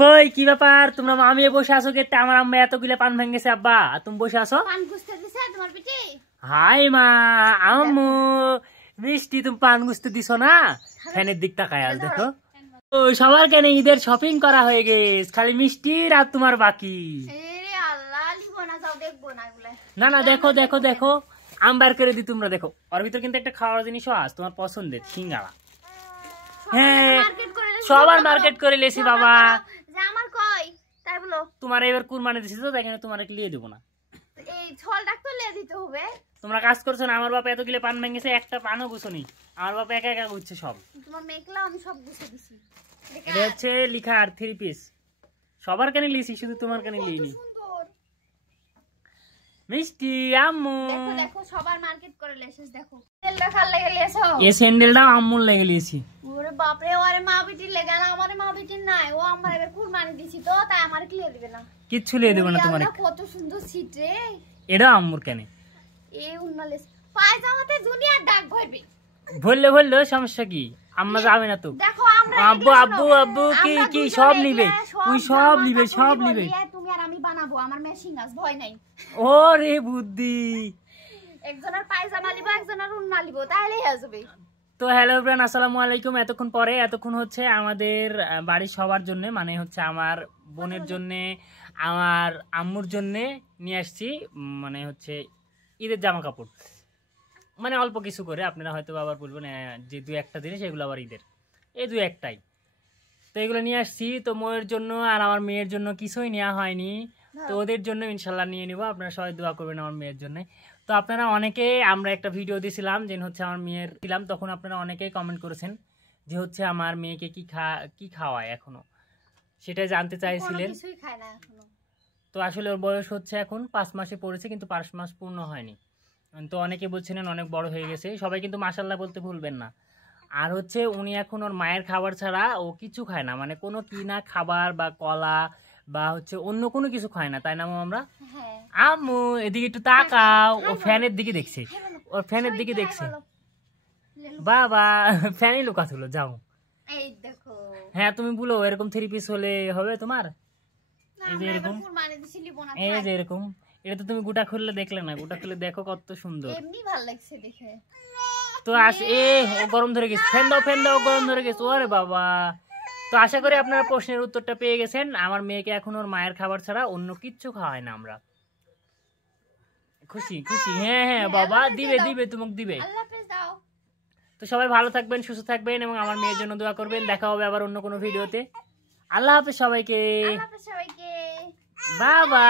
কই কি ব্যাপার তোমরা মামি বসে আছো কেটে? আমার আম্মা এতগুলো পান ভেঙেছে আব্বা, আর তুমি বসে আছো? পান গুছতে দিছে তোমার পিঠে? হাই মা, আম্মু মিষ্টি তুমি পান গুছতে দিছো না? ফ্যানের দিক তাকায় আজ দেখো। ও সবার কেন ঈদের শপিং করা হয়ে গেছে, খালি মিষ্টি আর তোমার বাকি। এরে আল্লাহ, লিবো না, যাও দেখবো না এগুলা। না না দেখো দেখো দেখো, আম্বার করে দি তোমরা দেখো। ওর ভিতর কিন্তু একটা খাওয়ার জিনিসও আছে তোমার পছন্দের, সিঙ্গারা। হ্যাঁ সবার মার্কেট করে লেছি বাবা। আমার কই তাই বলো? তোমার এবার কুরবানি দিছি তো তাই তোমার লিয়ে দেবো না। এই ছলটা তো লিয়ে দিতে হবে। তোমরা কাজ করছো না, আমার বাবা এতগুলো পান ভেঙেছে, একটা পানও গুছোনি। আমার বাবা একা একা গুছছে সব। তোমার মেকলা আমি সব গুছে দিছি। এটা হচ্ছে লিখা আর 3 পিস। সবার কেন লিছি, শুধু তোমার কেন লিইনি। মিষ্টি আম্মু দেখো দেখো সবার মার্কেট করে লেছিস দেখো। তেলটা খাল লেগে লিয়েছো? এই স্যান্ডেলটাও আম্মুর লেগে লিয়েছি। ওরে বাপ রে, ওরে মা বিটির লেগে না, আমারে মা বিটির নাই। ও আমার এবার কুরবানি দিছি তো তাই আমারে কি লিয়ে দিবে না? কিচ্ছু লিয়ে দেব না তোমার। কত সুন্দর সিট রে। এটা আম্মুর কেন? এই উন্নালেস পায়জামাতে দুনিয়ার ডাক ভরবে। বললে বললো সমস্যা কি? আম্মা যাবে না তো? দেখো আমরা আব্বু আব্বু আব্বু কি কি সব নিবে, তুই সব নিবে সব নিবে। তুমি আর আমি বানাবো, আমার মেশিং আছে, ভয় নাই। ওরে বুদ্ধি, একজনের পায়জামা লিবো একজনের উন্না লিবো তাহলেই হয়ে যাবে। তো হ্যালো এভরিওয়ান, আসসালামু আলাইকুম। এতক্ষণ হচ্ছে আমাদের বাড়ির সবার জন্য, মানে হচ্ছে আমার বোনের জন্য, আমার আম্মুর জন্য নিয়ে আসছি, মানে হচ্ছে ঈদের জামা কাপড়। মানে অল্প কিছু করে, আপনারা হয়তো আবার বলবেন যে 2-1টা জিনিস, এগুলো আবার ঈদের, এই 2-1টাই। তো এগুলো নিয়ে আসছি। তো মোয়ের জন্য আর আমার মেয়ের জন্য কিছুই নেওয়া হয়নি, তো ওদের জন্য ইনশাল্লাহ নিয়ে নিব। আপনারা সবাই দোয়া করবেন আমার মেয়ের জন্য। তো আপনারা অনেকে, আমরা একটা ভিডিও দিয়েছিলাম যে হচ্ছে আমার মেয়ের দিলাম, তখন আপনারা অনেকেই কমেন্ট করেছেন যে হচ্ছে আমার মেয়েকে কি খাওয়ায় এখনো, সেটাই জানতে চাইছিলেন। কিছুই খায় না এখনো। তো আসলে ওর বয়স হচ্ছে এখন 5 মাসে পড়েছে, কিন্তু 5 মাস পূর্ণ হয়নি। তো অনেকে বলছিলেন অনেক বড় হয়ে গেছে, সবাই কিন্তু মাশাআল্লাহ বলতে ভুলবেন না। আর হচ্ছে উনি এখন ওর মায়ের খাবার ছাড়া ও কিছু খায় না, মানে কোনো কিনা খাবার বা কলা বা হচ্ছে অন্য কোনো কিছু খায় না, তাই না আমরা? আম্মু এদিকে একটু তাকাও, ও ফ্যানের দিকে দেখছে, ওর ফ্যানের দিকে দেখছে। বাবা ফ্যানই লুকা তুলো যাও। এই দেখো, হ্যাঁ তুমি বলো এরকম 3 পিস হলে হবে তোমার? এই যে এরকম, এই যে এরকম, এটা তো তুমি গোটা খুললে দেখলে না, গোটা খুলে দেখো কত সুন্দর, এমনি ভালো লাগছে দেখে। তো ও গরম ধরে গেছে, ফ্যান দাও গরম ধরে গেছে, ওরে বাবা। তো আশা করি আপনারা প্রশ্নের উত্তরটা পেয়ে গেছেন। আমার মেয়েকে এখন ওর মায়ের খাবার ছাড়া অন্য কিচ্ছু খাওয়ায় না আমরা। খুশি খুশি? হ্যাঁ হ্যাঁ বাবা, দিবে তোমাকে দিবে। তো সবাই ভালো থাকবেন, সুস্থ থাকবেন এবং আমার মেয়ের জন্য দোয়া করবেন। দেখা হবে আবার অন্য কোনো ভিডিওতে। আল্লাহ হাফেজ সবাইকে, বাবা।